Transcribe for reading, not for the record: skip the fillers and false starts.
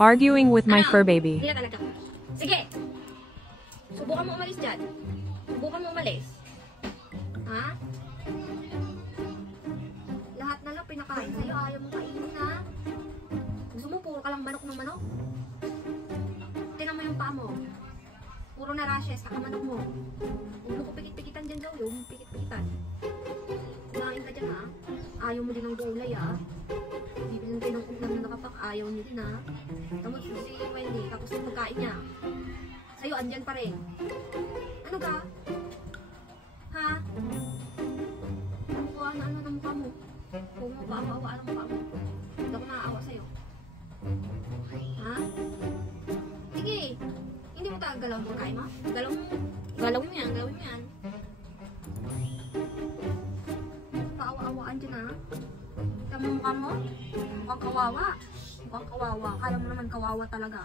Arguing with my Ano? fur baby. Hindi na talaga. Sige. Subukan mo umalis dyan. Subukan mo umalis. Ha? Lahat na lang pinakain sa'yo. Ayaw mong kainin, ha? Gusto mo, puro ka lang manok ng manok? Tingnan mo yung paa mo. Puro na rashes, saka manok mo. Huwag mo ko pikit-pikitan dyan, Joey. Huwag mo pikit-pikitan. Kumain ka dyan, ha? Ayaw mo din ng gulay, ha? Bibilang kayo ng ulam na nakapak. Ayaw niyo din, ha? Tapos si Wendy, tapos yung pagkain niya. Sa'yo, andyan pa rin. Ano ka? Ha? Mukha na ano ng mukha mo? Huwag mo paawa-awa ang mukha mo. Hindi ako naaawa sa'yo. Ha? Sige. Hindi mo talaga galaw ang pagkain mo? Galaw mo yan, galawin mo yan. Paawa-awaan dyan, ha? Tama yung mukha mo? Mukhang kawawa. Mukhang kawawa. Kala mo naman kawawa talaga.